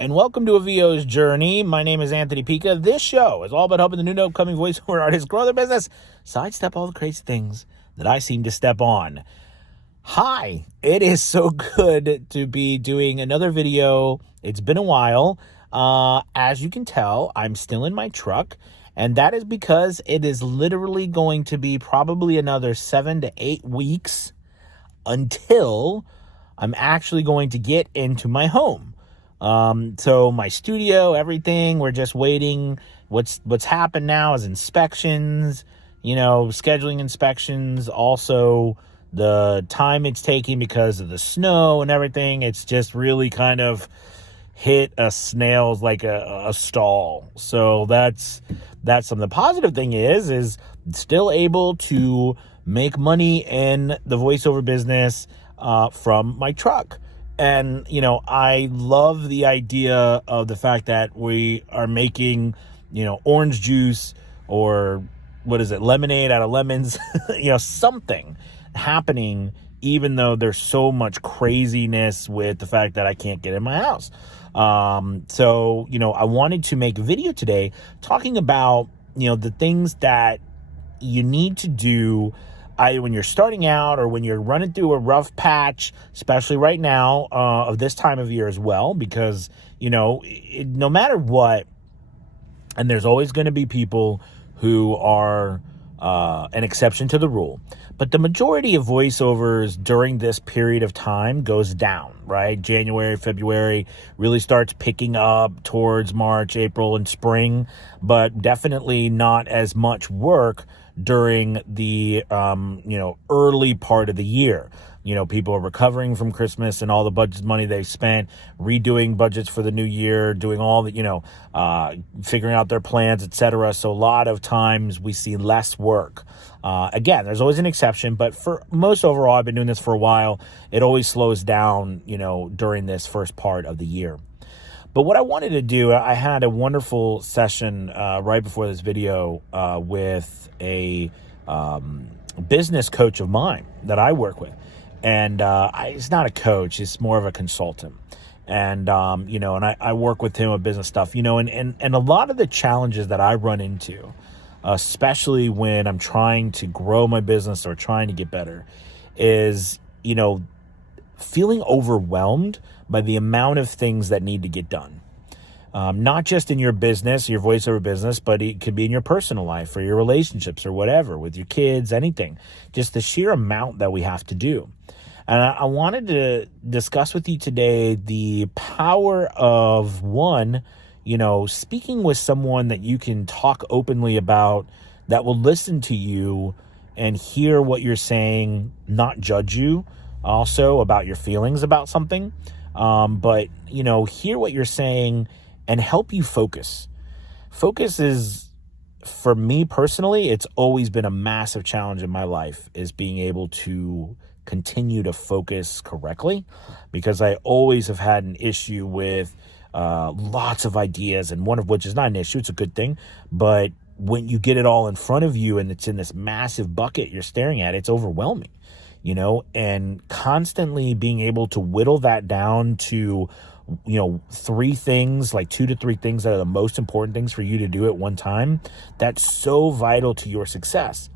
and welcome to a VO's Journey. My name is Anthony Pica. This show is all about helping the new and upcoming voiceover artists grow their business, sidestep all the crazy things that I seem to step on. Hi, it is so good to be doing another video. It's been a while. As you can tell, I'm still in my truck, and that is because it is literally going to be probably another 7 to 8 weeks until I'm actually going to get into my home. So my studio, everything, we're just waiting. What's happened now is inspections, scheduling inspections, also the time it's taking because of the snow and everything. It's just really kind of hit a snail's like a stall. So that's something. The positive thing is still able to make money in the voiceover business from my truck. And, I love the idea of the fact that we are making, orange juice or lemonade out of lemons, something happening, even though there's so much craziness with the fact that I can't get in my house. So, I wanted to make a video today talking about, the things that you need to do either when you're starting out or when you're running through a rough patch, especially right now of this time of year as well, because, no matter what, and there's always going to be people who are an exception to the rule. But the majority of voiceovers during this period of time goes down, right? January, February really starts picking up towards March, April, and spring, but definitely not as much work during the, early part of the year. People are recovering from Christmas and all the budget money they spent, redoing budgets for the new year, doing all the, figuring out their plans, etc. So a lot of times we see less work. Again, there's always an exception, but for most overall, I've been doing this for a while. It always slows down, during this first part of the year. But what I wanted to do, I had a wonderful session right before this video with a business coach of mine that I work with. And it's not a coach, it's more of a consultant. And, and I work with him with business stuff, and a lot of the challenges that I run into, especially when I'm trying to grow my business or trying to get better, is, feeling overwhelmed by the amount of things that need to get done. Not just in your business, your voiceover business, but it could be in your personal life or your relationships or whatever, with your kids, anything. Just the sheer amount that we have to do. And I wanted to discuss with you today the power of, one, speaking with someone that you can talk openly about, that will listen to you and hear what you're saying, not judge you also about your feelings about something, but, hear what you're saying and help you focus. Focus is, for me personally, it's always been a massive challenge in my life, is being able to continue to focus correctly, because I always have had an issue with lots of ideas, and one of which is not an issue, it's a good thing, but when you get it all in front of you and it's in this massive bucket you're staring at, it's overwhelming, and constantly being able to whittle that down to 3 things, like 2 to 3 things that are the most important things for you to do at one time, that's so vital to your success.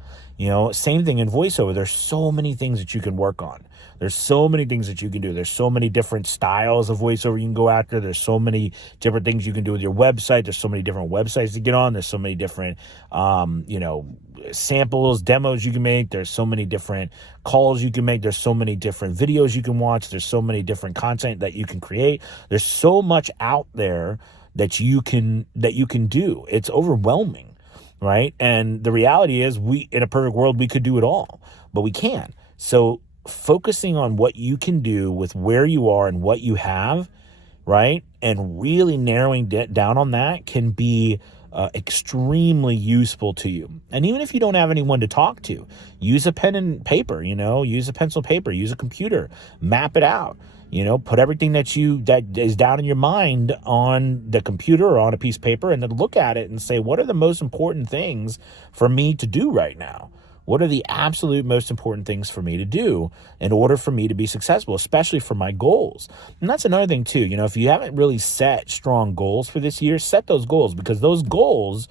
Same thing in voiceover. There's so many things that you can work on. There's so many things that you can do. There's so many different styles of voiceover you can go after. There's so many different things you can do with your website. There's so many different websites to get on. There's so many different, samples, demos you can make. There's so many different calls you can make. There's so many different videos you can watch. There's so many different content that you can create. There's so much out there that you can do. It's overwhelming. Right. And the reality is, in a perfect world, we could do it all, but we can't. So focusing on what you can do with where you are and what you have, right, and really narrowing down on that can be extremely useful to you. And even if you don't have anyone to talk to, use a pen and paper, use a pencil and paper, use a computer, map it out. Put everything that is down in your mind on the computer or on a piece of paper, and then look at it and say, what are the most important things for me to do right now? What are the absolute most important things for me to do in order for me to be successful, especially for my goals? And that's another thing too. If you haven't really set strong goals for this year, set those goals, because those goals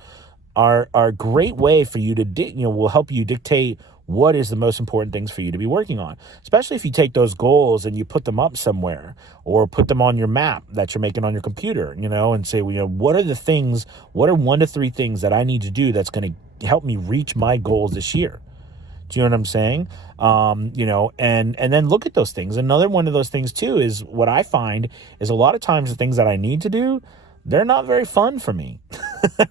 are a great way for you to, will help you dictate what is the most important things for you to be working on, especially if you take those goals and you put them up somewhere or put them on your map that you're making on your computer, and say, what are 1 to 3 things that I need to do that's going to help me reach my goals this year? Do you know what I'm saying? And then look at those things. Another one of those things too is what I find is a lot of times the things that I need to do, they're not very fun for me,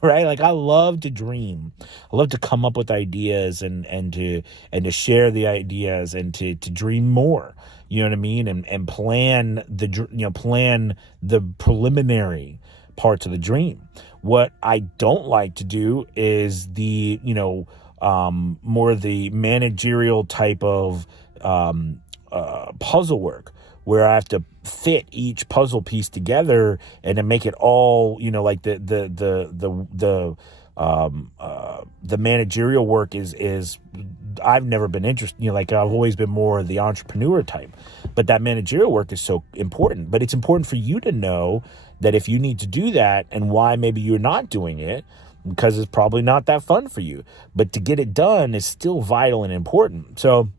right? Like I love to dream. I love to come up with ideas and to share the ideas and to dream more, you know what I mean? And plan the preliminary parts of the dream. What I don't like to do is the, more of the managerial type of puzzle work, where I have to fit each puzzle piece together and then make it all, like the managerial work is I've never been interested, like I've always been more the entrepreneur type, but that managerial work is so important. But it's important for you to know that if you need to do that and why maybe you're not doing it, because it's probably not that fun for you, but to get it done is still vital and important. So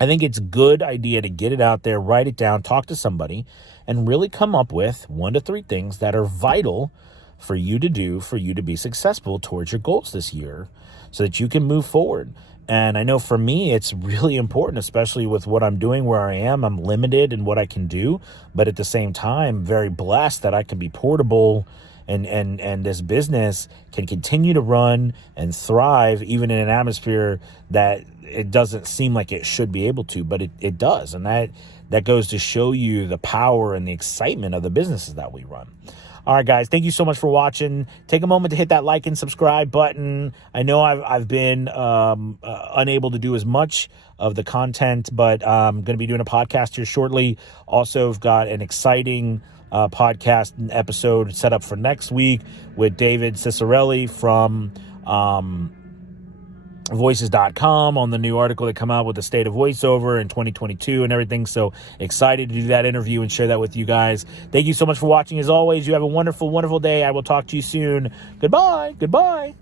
I think it's a good idea to get it out there, write it down, talk to somebody, and really come up with 1 to 3 things that are vital for you to do, for you to be successful towards your goals this year so that you can move forward. And I know for me, it's really important, especially with what I'm doing where I am. I'm limited in what I can do, but at the same time, very blessed that I can be portable and this business can continue to run and thrive even in an atmosphere that it doesn't seem like it should be able to, but it does. And that goes to show you the power and the excitement of the businesses that we run. All right, guys, thank you so much for watching. Take a moment to hit that like and subscribe button. I know I've been unable to do as much of the content, but I'm going to be doing a podcast here shortly. Also, I've got an exciting podcast episode set up for next week with David Cicerelli from voices.com on the new article that come out with the state of voiceover in 2022 and everything. So excited to do that interview and share that with you guys. Thank you so much for watching. As always, you have a wonderful, wonderful day. I will talk to you soon. Goodbye. Goodbye.